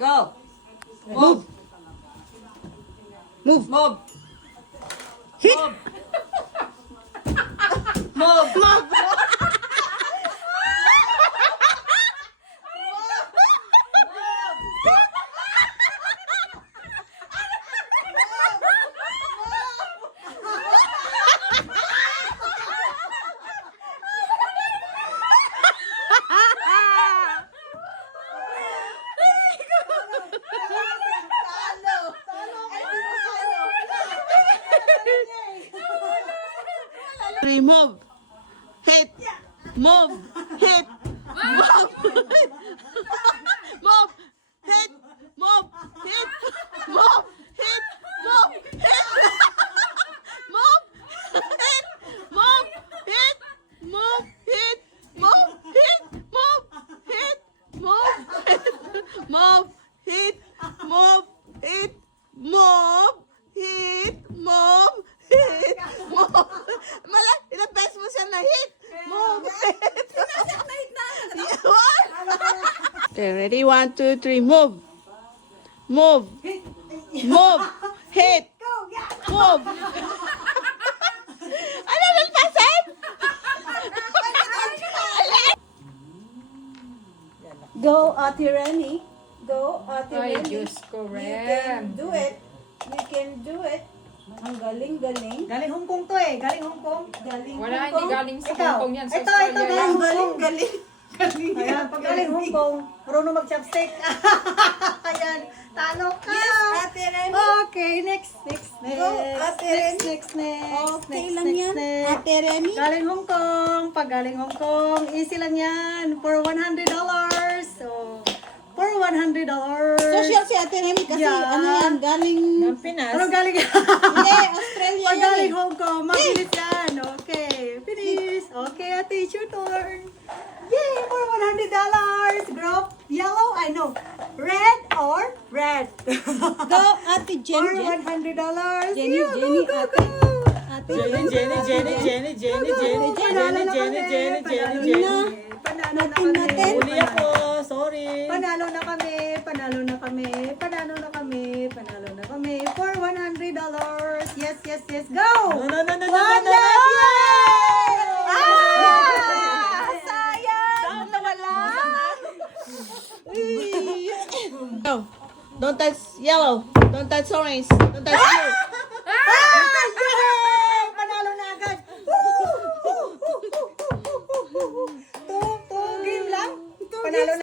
Go. Move. Move. Move. Hit. Move. Move. Move. Hit. Move. Hit. Move. Move. Hit. Move. Hit. Move. Hit. Move. Hit. Move. Hit. Move. Hit. Move. Hit. Move. Hit. Move. Hit. Move. Move. Hit. Move. Hit. Move. Hit. Move. Hit. Move. Mala, ilang beses mo siya na-hit. Move. Hit. Okay, ready? 1, 2, 3, move. Move. Move. Hit. Move. Ano nalpasan? Go, Ate Remy. Go, Ate Ay, Remy. Diyos ko, You Rem. can do it. You can do it. Ang galing-galing. Galing Hong Kong to eh. Galing Hong Kong. Galing Wala, Hong hindi Kong. galing sa Ikaw. Hong Kong yan. Sa Ito, Australia galing yan. Hong Kong. Galing. Ayan, pag galing Hong Kong, marunong mag-chopstick. Ayan, talo ka. Yes, Ate Remy. Okay, next. Go, Ate Remy. Next. Okay next, lang yan. next. Ate Remy. Galing Hong Kong. Pag galing Hong Kong, easy lang yan. For $100. So, for $100. Social si Ate Remy kasi Yeah. ano yan, galing... Pinas. Ano galing? Hindi, Australia Pag yan galing eh. Hong Kong, mabilis yan. Okay, finish. Okay, ate, it's your turn. Yay, for $100. Group, yellow, I know. Red or red? Go, Ate Jen. For $100. Jenny, Yeah, Jenny, go, ate. go. Ate Jenny. Panalo na kami. Panalo na Natin, kami. natin. Huli ako, sorry. Panalo na kami. For $100. Yes. Go! No. One left! Yay! Sayang! Nawala! No. Don't touch yellow. Don't touch orange. Don't touch blue. Yay! Panalo na agad. Two game lang. Panalo na.